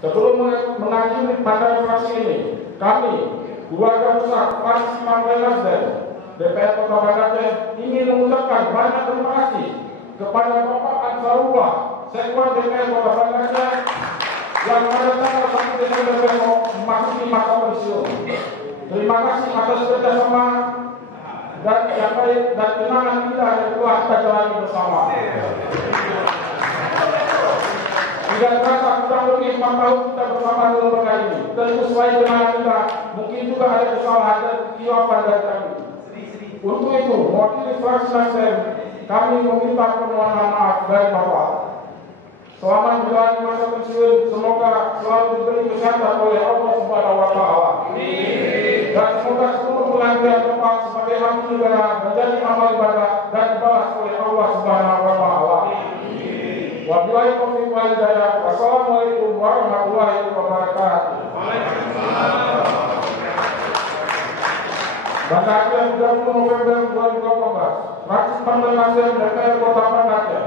Sebelum mengakhiri pada fraksi ini, kami, keluarga besar Fraksi NasDem DPR Kota Banda Aceh ingin mengucapkan banyak terima kasih kepada Bapak Ansarullah, Sekwan DPR Kota Banda Aceh yang pada tanggal 1 Desember besok memasuki masa pensiun. Terima kasih atas kerjasama dan yang baik dan kenangan kita yang telah kita jalani bersama. Tidak terasa kurang lebih 4 tahun kita bersama di lembaga ini. Tentu selain kenangan kita, mungkin juga ada kesalahan dan kesilapan dari kami. Untuk itu, mewakili Fraksi NasDem, kami meminta permohonan maaf dari Bapak. Selamat menjalani masa pensiun, semoga selalu diberi kesehatan oleh Allah Subhanahu wa Ta'ala. Dan semoga seluruh pengabdian Bapak sebagai abdi negara menjadi amal ibadah dan dibalas oleh Allah Subhanahu wa Ta'ala. Wabillahi taufiq wal hidayah. Wassalamualaikum warahmatullahi wabarakatuh. Banda Aceh 30 November 2018. Fraksi NasDem DPR Kota Banda Aceh.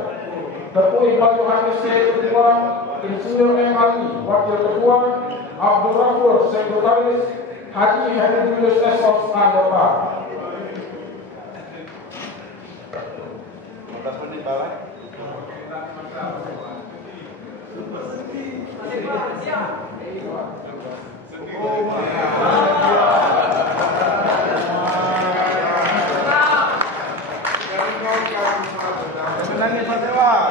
Teuku Iqbal Djohan Ketua, Insinyur M. Ali, Wakil Ketua, Abdul Rafur, Sekretaris, Haji Julius Esos, Anggota. Menangis Pak Dewa.